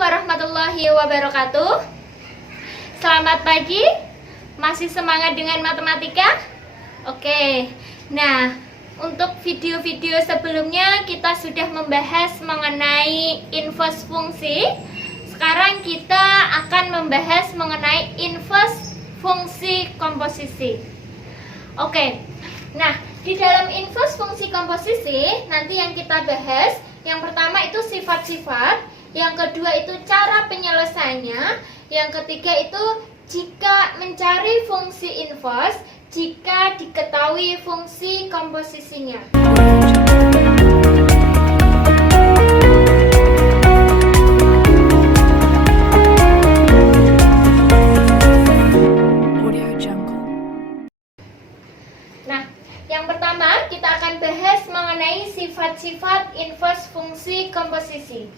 warahmatullahi wabarakatuh. Selamat pagi. Masih semangat dengan matematika? Oke. Nah, untuk video-video sebelumnya kita sudah membahas mengenai inverse fungsi. Sekarang kita akan membahas mengenai inverse fungsi komposisi. Oke. Nah, di dalam inverse fungsi komposisi nanti yang kita bahas, yang pertama itu sifat-sifat, yang kedua itu cara penyelesaiannya, yang ketiga itu jika mencari fungsi inverse jika diketahui fungsi komposisinya. Nah, yang pertama kita akan bahas mengenai sifat-sifat inverse fungsi komposisi.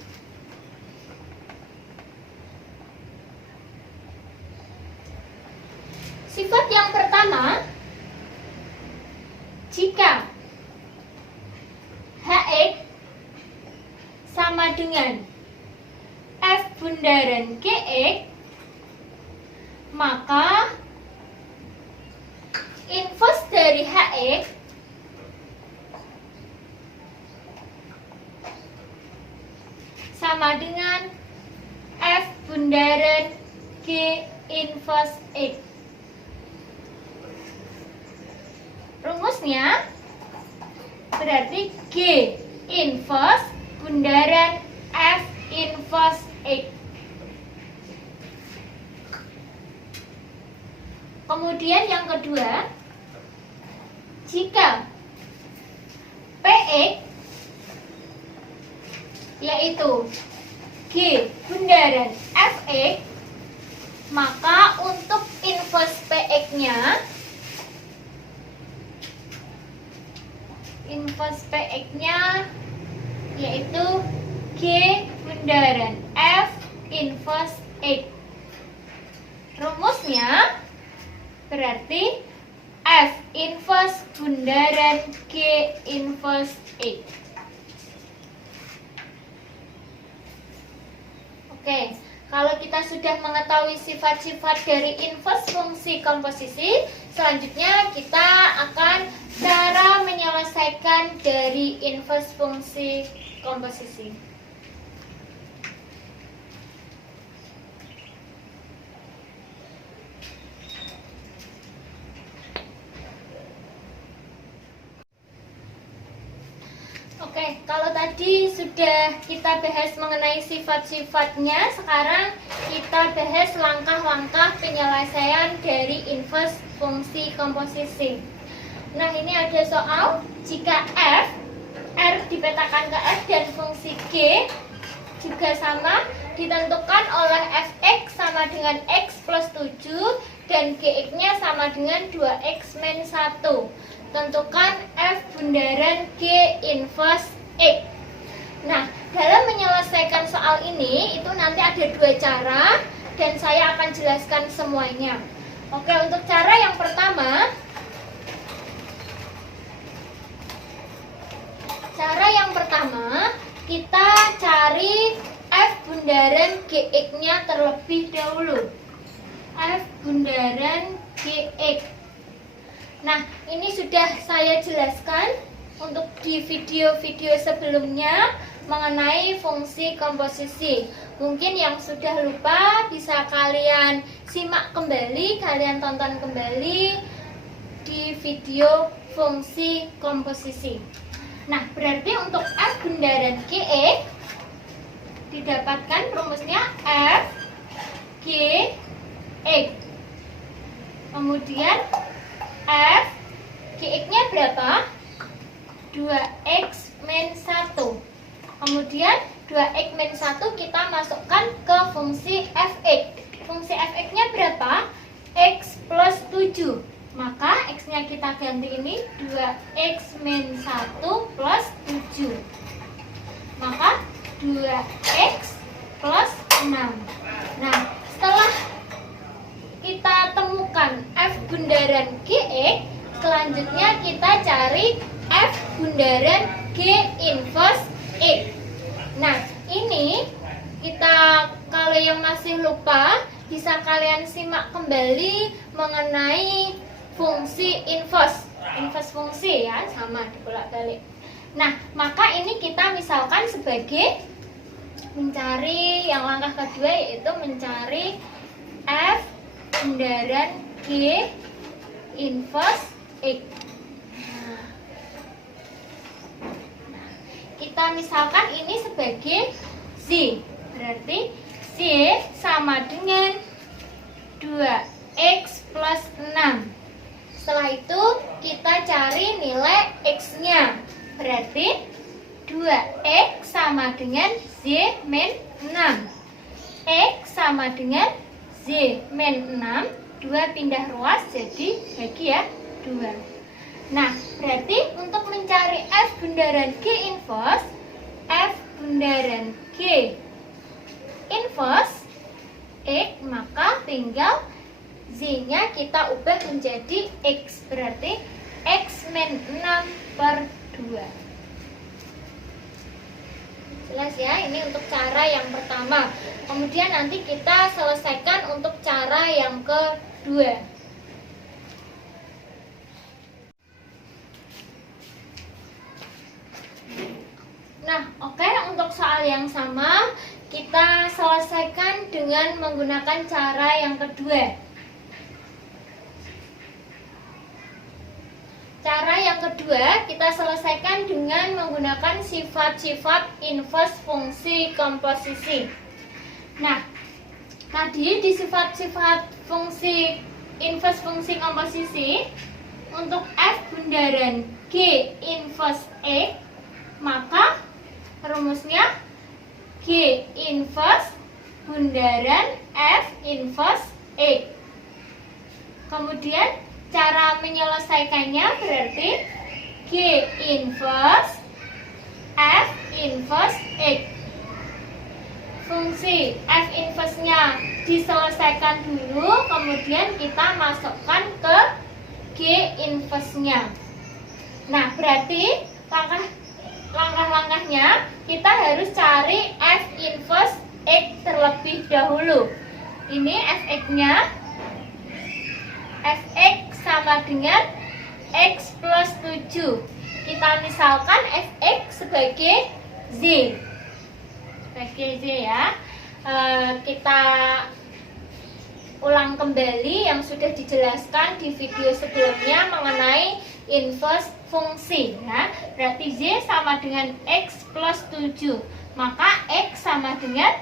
Sifat yang pertama, jika Hx sama dengan F bundaran Gx, maka inverse dari Hx sama dengan F bundaran G inverse X. Rumusnya berarti G inverse bundaran F inverse X. Kemudian yang kedua, jika Px yaitu G bundaran Fx, maka untuk inverse Px-nya yaitu G bundaran F inverse X. Rumusnya berarti F inverse bundaran G inverse X. Oke, kalau kita sudah mengetahui sifat-sifat dari inverse fungsi komposisi, selanjutnya kita akan cara menyelesaikan dari inverse fungsi komposisi. Oke, kalau tadi sudah kita bahas mengenai sifat-sifatnya, sekarang kita bahas langkah-langkah penyelesaian dari inverse fungsi komposisi. Nah, ini ada soal, jika R dipetakan ke F dan fungsi G juga sama, ditentukan oleh Fx sama dengan X plus 7 dan Gx-nya sama dengan 2X min 1. Tentukan F bundaran G inverse X. Nah, dalam menyelesaikan soal ini, itu nanti ada dua cara dan saya akan jelaskan semuanya. Oke, untuk cara yang pertama, kita cari F bundaran Gx-nya terlebih dahulu. F bundaran Gx. Nah, ini sudah saya jelaskan untuk di video-video sebelumnya mengenai fungsi komposisi. Mungkin yang sudah lupa bisa kalian simak kembali, kalian tonton kembali di video fungsi komposisi. Nah, berarti untuk F bundaran Gx didapatkan rumusnya F G X. Kemudian F Gx-nya berapa? 2X min 1. Kemudian 2X min 1 kita masukkan ke fungsi Fx. Fungsi Fx-nya berapa? X plus 7. Maka X-nya kita ganti ini 2X min 1 plus 7. Maka 2X plus 6. Nah, setelah kita temukan F bundaran Gx, selanjutnya kita cari F bundaran G inverse X. Nah, ini kita kalau yang masih lupa bisa kalian simak kembali mengenai fungsi inverse fungsi ya, sama dibolak-balik. Nah, maka ini kita misalkan sebagai mencari yang langkah kedua, yaitu mencari F bundaran G inverse X. Nah, kita misalkan ini sebagai Z, berarti Z sama dengan 2X plus 6. Setelah itu kita cari nilai X-nya, berarti 2X sama dengan Z min 6. X sama dengan Z min 6, 2 pindah ruas jadi bagi ya 2. Nah, berarti untuk mencari F bundaran G inverse, F bundaran G inverse X, maka tinggal Z-nya kita ubah menjadi X, berarti X min 6 per 2. Jelas ya, ini untuk cara yang pertama. Kemudian nanti kita selesaikan untuk cara yang kedua. Nah, oke, untuk soal yang sama kita selesaikan dengan menggunakan cara yang kedua. Cara yang kedua kita selesaikan dengan menggunakan sifat-sifat inverse fungsi komposisi. Nah, tadi di sifat-sifat fungsi inverse fungsi komposisi, untuk F bundaran G inverse X, maka rumusnya G inverse bundaran F inverse X. Kemudian cara menyelesaikannya berarti G inverse F inverse X. Fungsi F inverse-nya diselesaikan dulu, kemudian kita masukkan ke G inverse-nya. Nah, berarti langkah-langkahnya kita harus cari F inverse X terlebih dahulu. Ini Fx-nya, Fx sama dengan X plus 7. Kita misalkan Fx sebagai Z. Sebagai Z ya. Kita ulang kembali yang sudah dijelaskan di video sebelumnya mengenai inverse fungsi ya. Berarti Z sama dengan X plus 7. Maka X sama dengan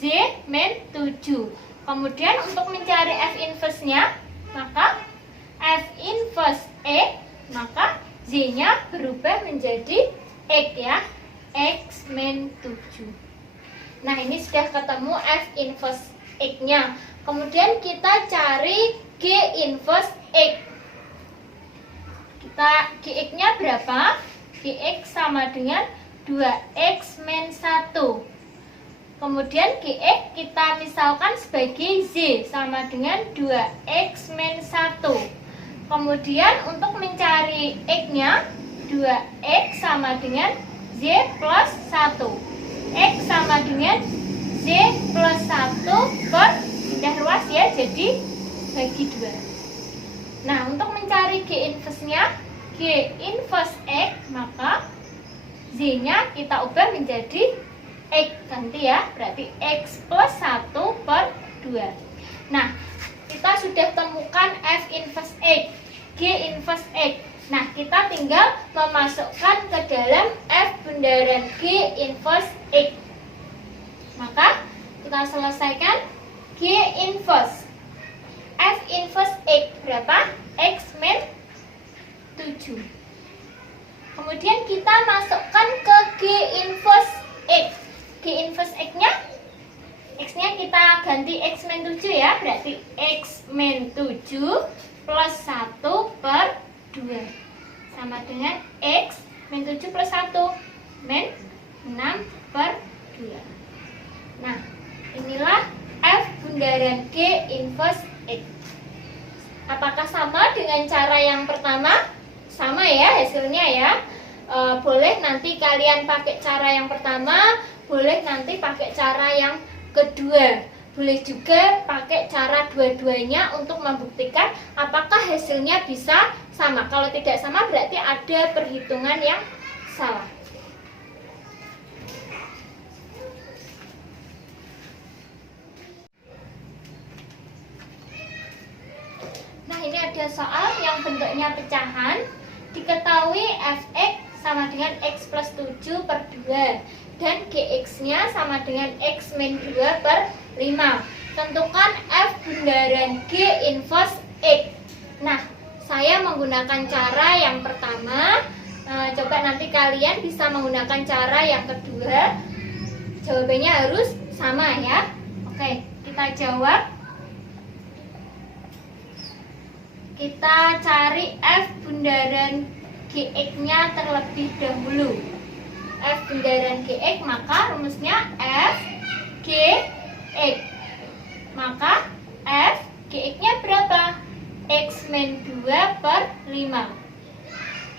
Z min 7. Kemudian untuk mencari F inverse-nya, maka F inverse X, maka Z-nya berubah menjadi X ya, X min 7. Nah, ini sudah ketemu F inverse X-nya. Kemudian kita cari G inverse X. Gx-nya berapa? Gx sama dengan 2X min 1. Kemudian Gx kita misalkan sebagai Z sama dengan 2X min 1. Kemudian untuk mencari X-nya, 2X sama dengan Z plus 1. X sama dengan Z plus 1 per pindah ruas ya, jadi bagi 2. Nah, untuk mencari G inverse-nya, G inverse X, maka Z-nya kita ubah menjadi X, ganti ya, berarti X plus 1 per 2. Nah, kita sudah temukan F inverse X, G inverse X. Nah, kita tinggal memasukkan ke dalam F bundaran G inverse X. Maka kita selesaikan G inverse F inverse X berapa? X min 7. Kemudian kita masukkan ke G inverse X. G inverse X-nya, X-nya kita ganti X min 7 ya, berarti X min 7 plus 1 per 2 sama dengan X min 7 plus 1 min 6 per 2. Nah, inilah F bundaran G inverse X. Apakah sama dengan cara yang pertama? Sama ya hasilnya ya. Boleh nanti kalian pakai cara yang pertama, boleh nanti pakai cara yang kedua. Boleh juga pakai cara dua-duanya untuk membuktikan apakah hasilnya bisa sama. Kalau tidak sama berarti ada perhitungan yang salah. Nah, ini ada soal yang bentuknya pecahan. Diketahui fx sama dengan x plus 7 per 2 dan gx-nya sama dengan x min 2 per 5. Tentukan f bundaran g inverse x. Nah, saya menggunakan cara yang pertama. Coba nanti kalian bisa menggunakan cara yang kedua. Jawabannya harus sama ya. Oke, kita jawab. Kita cari f bundaran gx-nya terlebih dahulu. F bundaran gx, maka rumusnya f gx. Maka f gx-nya berapa? X min 2 per 5.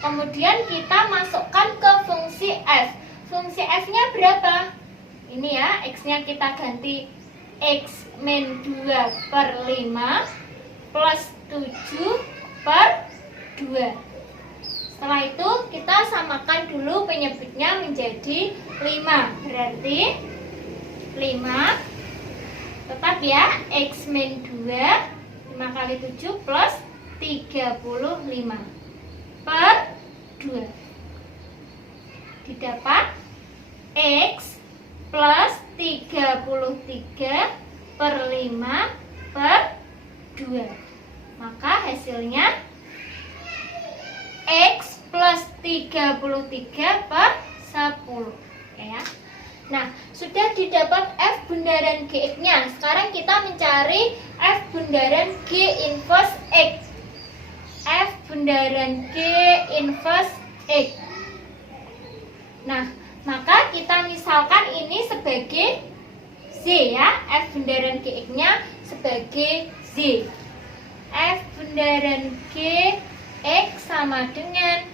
Kemudian kita masukkan ke fungsi f. Fungsi f-nya berapa? Ini ya, x-nya kita ganti x min 2 per 5 plus 7 per 2. Setelah itu kita samakan dulu penyebutnya menjadi 5. Berarti 5 tetap ya, x min 2 5 kali 7 plus 35 per 2. Didapat x plus 33 per 5 per 2. Maka hasilnya x plus 33 per 10 ya. Nah, sudah didapat f bundaran gx-nya. Sekarang kita mencari f bundaran g inverse x. F bundaran g inverse x. Nah, maka kita misalkan ini sebagai z ya. F bundaran gx-nya sebagai z. F bundaran g x sama dengan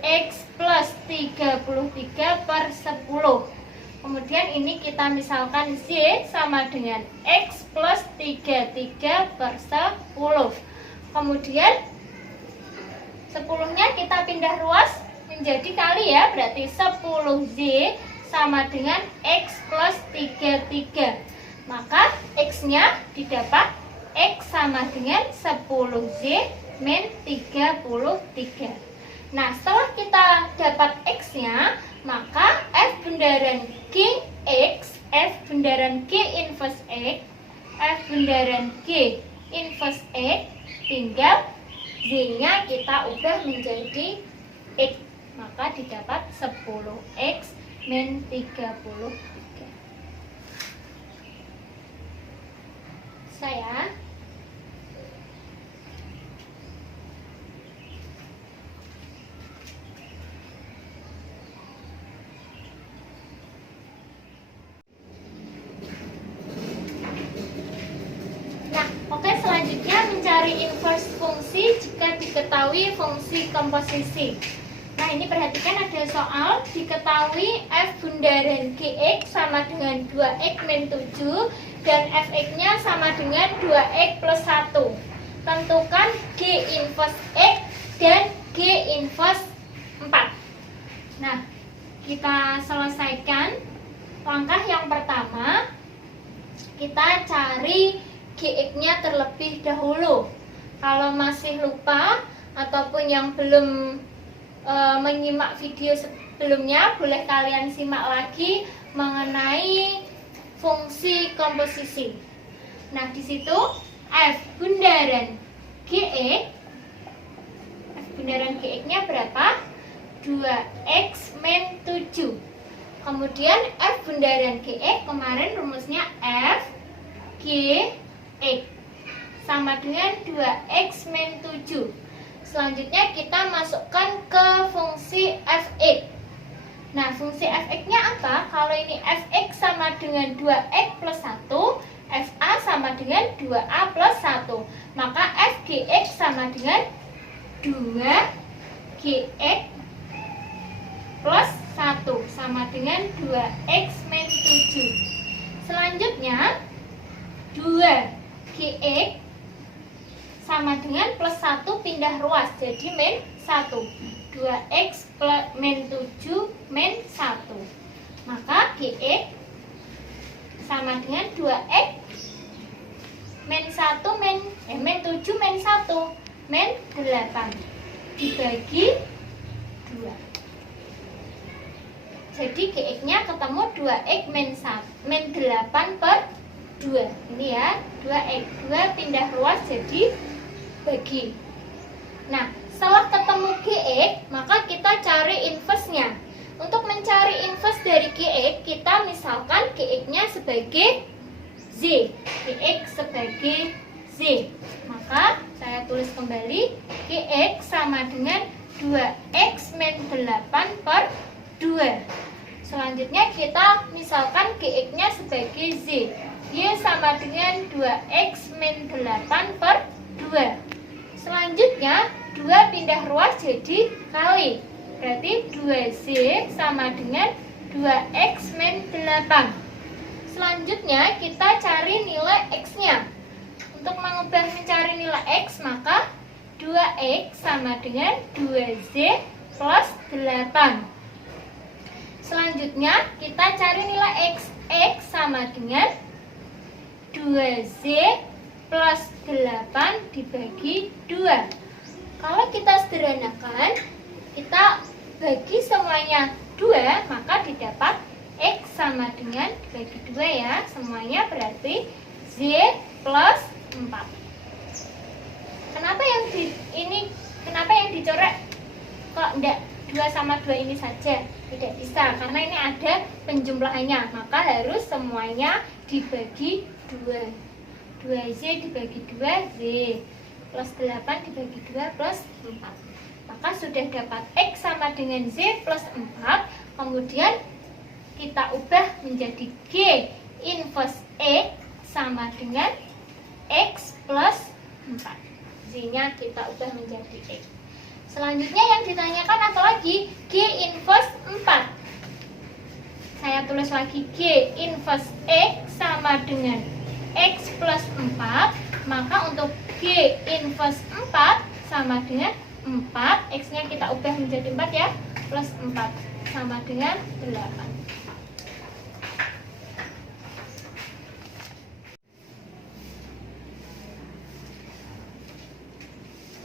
x plus 33 per 10. Kemudian ini kita misalkan z sama dengan x plus 33 per 10. Kemudian 10-nya kita pindah ruas menjadi kali ya, berarti 10z sama dengan x plus 33. Maka x-nya didapat x sama dengan 10z min 33. Nah, setelah kita dapat x-nya, maka f bundaran g x, f bundaran g inverse x, f bundaran g inverse x, tinggal z-nya kita ubah menjadi x. Maka didapat 10x min 33. Saya selanjutnya mencari inverse fungsi jika diketahui fungsi komposisi. Nah, ini perhatikan ada soal diketahui f bundaran gx sama dengan 2x min 7 dan fx-nya sama dengan 2x plus 1. Tentukan g inverse x dan g inverse 4. Nah, kita selesaikan. Langkah yang pertama, kita cari gx-nya terlebih dahulu. Kalau masih lupa ataupun yang belum menyimak video sebelumnya, boleh kalian simak lagi mengenai fungsi komposisi. Nah, di situ f bundaran gx, nya berapa? 2x min 7. Kemudian f bundaran gx kemarin rumusnya f gx sama dengan 2x min 7. Selanjutnya kita masukkan ke fungsi fx. Nah, fungsi fx-nya apa? Kalau ini fx sama dengan 2x plus 1, fa sama dengan 2a plus 1. Maka fgx sama dengan 2gx plus 1 sama dengan 2x min 7. Selanjutnya 2gx sama dengan plus 1 pindah ruas jadi min 1. 2x plus min 7 min 1. Maka gx sama dengan 2x min 1 min 7 min 1 min 8 dibagi 2. Jadi gx-nya ketemu 2x min 8 per 2. Ini ya, 2x. 2 pindah ruas jadi bagi. Nah, setelah ketemu gx, maka kita cari inverse-nya. Untuk mencari inverse dari gx, kita misalkan gx-nya sebagai z. Gx sebagai z. Maka saya tulis kembali gx sama dengan 2x min 8 per 2. Selanjutnya kita misalkan gx-nya sebagai z. Y sama dengan 2x min 8 per 2. Selanjutnya 2 pindah ruas jadi kali. Berarti 2z sama dengan 2x min 8. Selanjutnya kita cari nilai x-nya. Untuk mencari nilai x, maka 2x sama dengan 2z plus 8. Selanjutnya kita cari nilai x. X sama dengan 2z plus 8 dibagi 2. Kalau kita sederhanakan, kita bagi semuanya 2, maka didapat x sama dengan dibagi 2 ya. Semuanya berarti z plus 4. Kenapa yang dicoret kok enggak 2 sama 2 ini saja? Tidak bisa, karena ini ada penjumlahannya. Maka harus semuanya dibagi 2. 2z dibagi 2z plus 8 dibagi 2 plus 4. Maka sudah dapat x sama dengan z plus 4. Kemudian kita ubah menjadi g inverse x sama dengan x plus 4. Z-nya kita ubah menjadi x. Selanjutnya yang ditanyakan apa lagi? G inverse 4. Saya tulis lagi g inverse x sama dengan x plus 4. Maka untuk g inverse 4 sama dengan 4, x-nya kita ubah menjadi 4 ya, plus 4 sama dengan 8.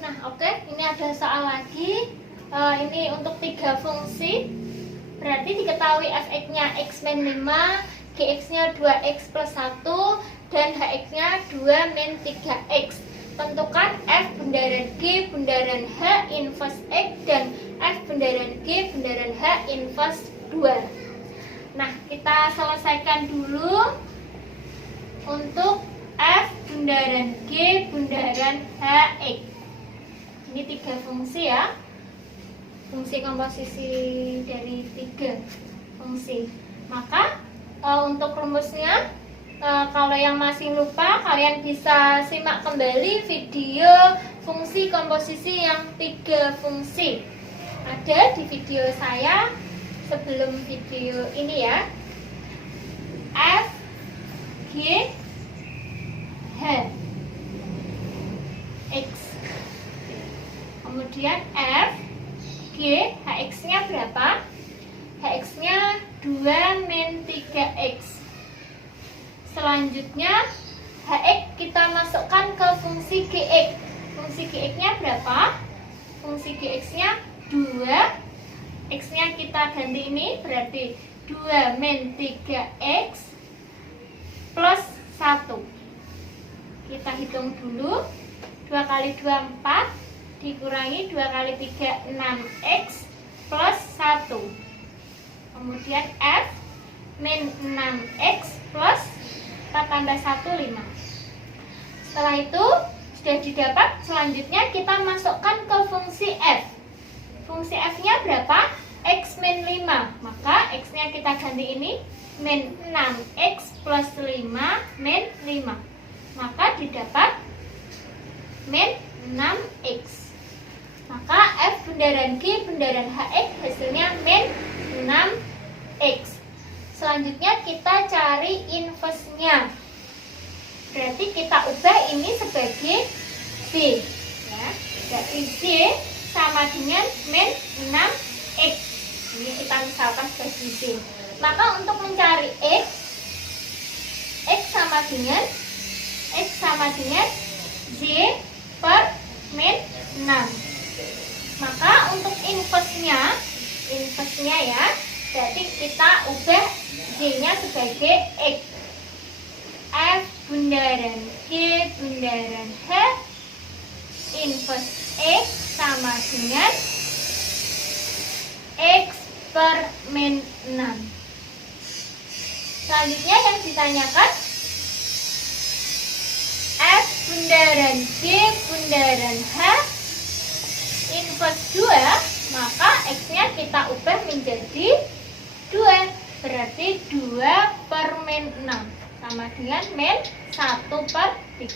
Nah, oke, ini ada soal lagi. Ini untuk 3 fungsi. Berarti diketahui fx-nya x min 5, gx-nya 2x plus 1, dan hx-nya 2 min 3x. Tentukan f bundaran g bundaran h inverse x dan f bundaran g bundaran h inverse 2. Nah, kita selesaikan dulu untuk f bundaran g bundaran h x. Ini 3 fungsi ya. Fungsi komposisi dari 3 fungsi. Maka untuk rumusnya, kalau yang masih lupa, kalian bisa simak kembali video fungsi komposisi yang 3 fungsi. Ada di video saya sebelum video ini ya. F, G, H, X. Kemudian F, G, Hx-nya berapa? Hx-nya 2 min 3x. Selanjutnya hx kita masukkan ke fungsi gx. Fungsi gx-nya berapa? Fungsi gx-nya 2. X-nya kita ganti ini berarti 2 min 3x plus 1. Kita hitung dulu. 2 kali 2 4, dikurangi 2 kali 3 6x plus 1. Kemudian f min 6x plus 4 tambah 1, 5. Setelah itu sudah didapat, selanjutnya kita masukkan ke fungsi f. Fungsi f-nya berapa? X min 5. Maka x-nya kita ganti ini min 6x plus 5 min 5. Maka didapat min 6x. Maka F bundaran G bundaran HX hasilnya min 6X. Selanjutnya kita cari inversenya. Berarti kita ubah ini sebagai Z. Ya, berarti Z sama dengan min 6X. Ini kita misalkan sebagai Z. Maka untuk mencari X sama dengan Z per min 6. Maka untuk inversenya ya, berarti kita ubah Z-nya sebagai X. F bundaran G bundaran H inverse X sama dengan X per min 6. Selanjutnya yang ditanyakan F bundaran G bundaran H inverse 2, maka X-nya kita ubah menjadi 2. Berarti 2 per min 6 sama dengan min 1 per 3.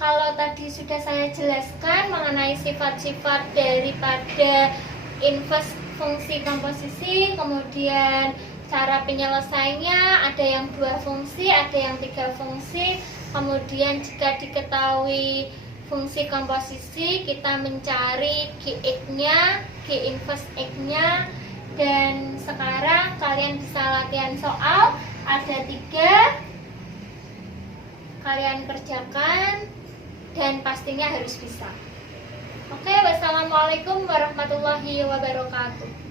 Kalau tadi sudah saya jelaskan mengenai sifat-sifat daripada inverse fungsi komposisi, kemudian cara penyelesaiannya, ada yang 2 fungsi, ada yang 3 fungsi. Kemudian jika diketahui fungsi komposisi, kita mencari Gx-nya, G inverse X-nya. Dan sekarang kalian bisa latihan soal, ada 3. Kalian kerjakan dan pastinya harus bisa. Oke, wassalamualaikum warahmatullahi wabarakatuh.